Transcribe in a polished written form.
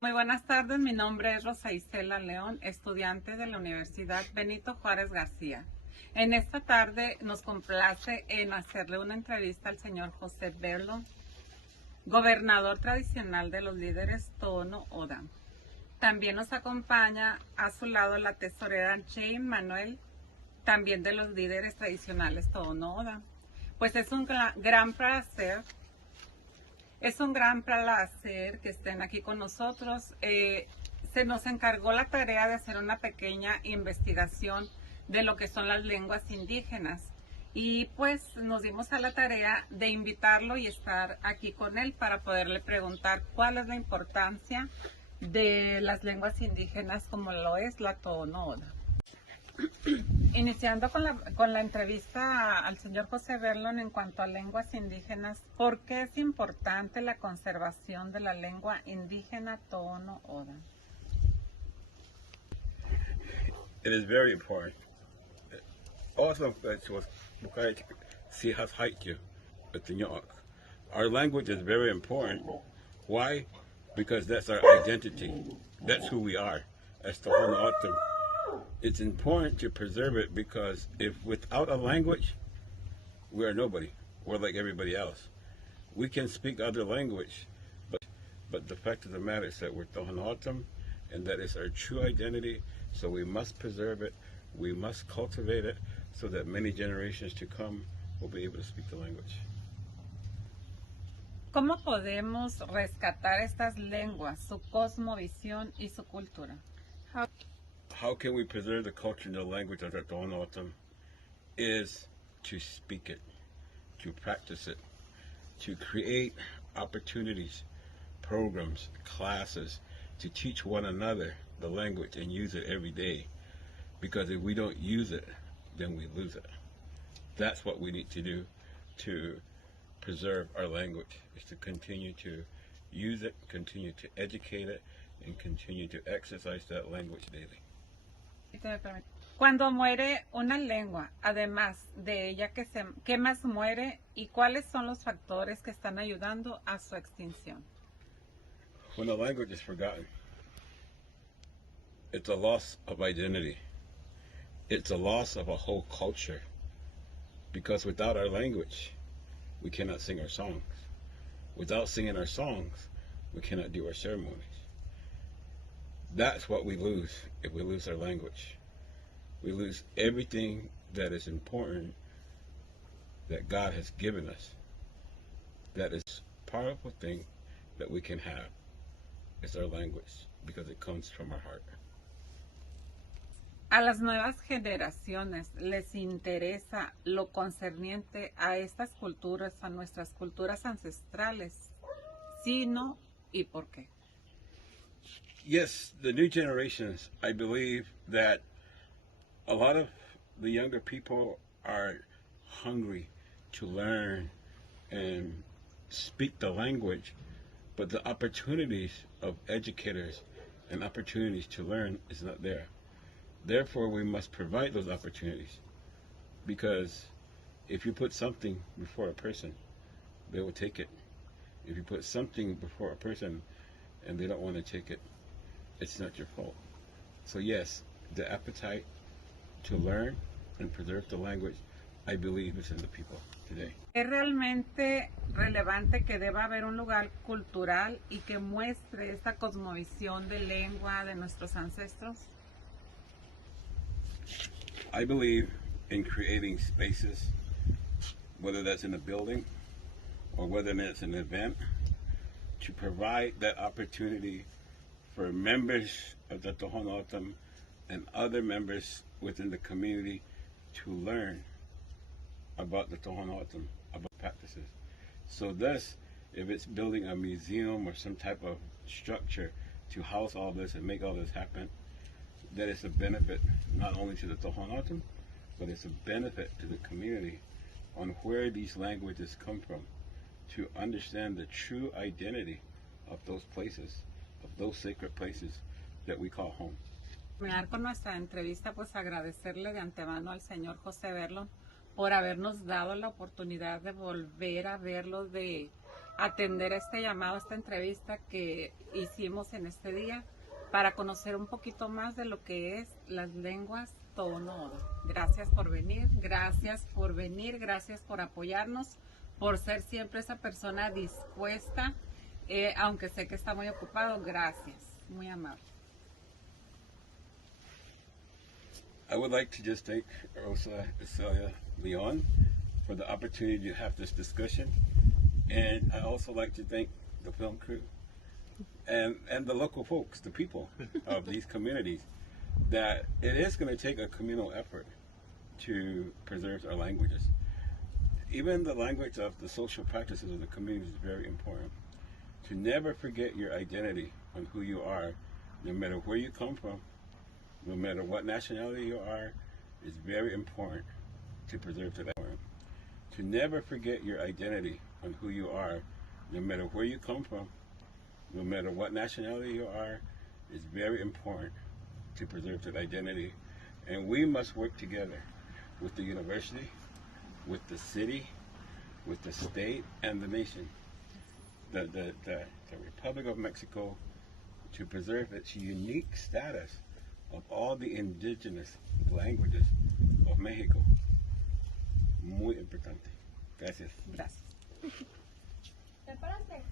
Muy buenas tardes, mi nombre es Rosa Isela León, estudiante de la Universidad Benito Juárez García. En esta tarde nos complace en hacerle una entrevista al señor José Verlon, gobernador tradicional de los líderes Tohono Odham. También nos acompaña a su lado la tesorera Jane Manuel, también de los líderes tradicionales Tohono Odham. Pues es un gran placer. Es un gran placer que estén aquí con nosotros. Se nos encargó la tarea de hacer una pequeña investigación de lo que son las lenguas indígenas. Y pues nos dimos a la tarea de invitarlo y estar aquí con él para poderle preguntar cuál es la importancia de las lenguas indígenas como lo es la Tohono Odham. Iniciando con la entrevista al señor José Verlon en cuanto a lenguas indígenas, ¿por qué es importante la conservación de la lengua indígena Tohono Odham? It is very important. Also, our language is very important. Why? Because that's our identity. That's who we are as Tohono O'odham. It's important to preserve it because if without a language, we are nobody. We're like everybody else. We can speak other language, but the fact of the matter is that we're Tohono O'odham, and that is our true identity. So we must preserve it. We must cultivate it so that many generations to come will be able to speak the language. ¿Cómo podemos rescatar estas lenguas, su cosmovisión y su cultura? How can we preserve the culture and the language of the Tohono O'odham is to speak it, to practice it, to create opportunities, programs, classes, to teach one another the language and use it every day. Because if we don't use it, then we lose it. That's what we need to do to preserve our language, is to continue to use it, continue to educate it, and continue to exercise that language daily. Cuando muere una lengua, además de ella, ¿qué más muere y cuáles son los factores que están ayudando a su extinción? When a language is forgotten, it's a loss of identity. It's a loss of a whole culture. Because without our language, we cannot sing our songs. Without singing our songs, we cannot do our ceremonies. That's what we lose if we lose our language. We lose everything that is important that God has given us. That is a powerful thing that we can have. It's our language because it comes from our heart. ¿A las nuevas generaciones les interesa lo concerniente a estas culturas, a nuestras culturas ancestrales? Sí, no, ¿y por qué? Yes, the new generations, I believe that a lot of the younger people are hungry to learn and speak the language, but the opportunities of educators and opportunities to learn is not there. Therefore, we must provide those opportunities, because if you put something before a person, they will take it. If you put something before a person and they don't want to take it, it's not your fault. So yes, the appetite to learn and preserve the language, I believe, is in the people today. ¿Es realmente relevante que deba haber un lugar cultural y que muestre esta cosmovisión de lengua de nuestros ancestros? I believe in creating spaces, whether that's in a building or whether that's an event, to provide that opportunity for members of the Tohono O'odham and other members within the community to learn about the Tohono O'odham, about practices. So thus, if it's building a museum or some type of structure to house all this and make all this happen, that is a benefit not only to the Tohono O'odham, but it's a benefit to the community on where these languages come from, to understand the true identity of those places, of those sacred places that we call home. Terminar con nuestra entrevista, pues agradecerle de antemano al señor José Verlon por habernos dado la oportunidad de volver a verlo, de atender este llamado, esta entrevista que hicimos en este día para conocer un poquito más de lo que es las lenguas Tohono. Gracias por venir, gracias por venir, gracias por apoyarnos, por ser siempre esa persona dispuesta, aunque sé que está muy ocupado. Gracias, muy amable. I would like to just thank Rosa Celia Leon for the opportunity to have this discussion. And I also like to thank the film crew and the local folks, the people of these communities, that it is going to take a communal effort to preserve our languages. Even the language of the social practices of the community is very important. To never forget your identity on who you are, no matter where you come from, no matter what nationality you are, is very important to preserve the language. To never forget your identity on who you are, no matter where you come from, no matter what nationality you are, is very important to preserve that identity. And we must work together with the university, with the city, with the state, and the nation, the Republic of Mexico, to preserve its unique status of all the indigenous languages of Mexico. Muy importante. Gracias. Gracias. ¿Te paraste?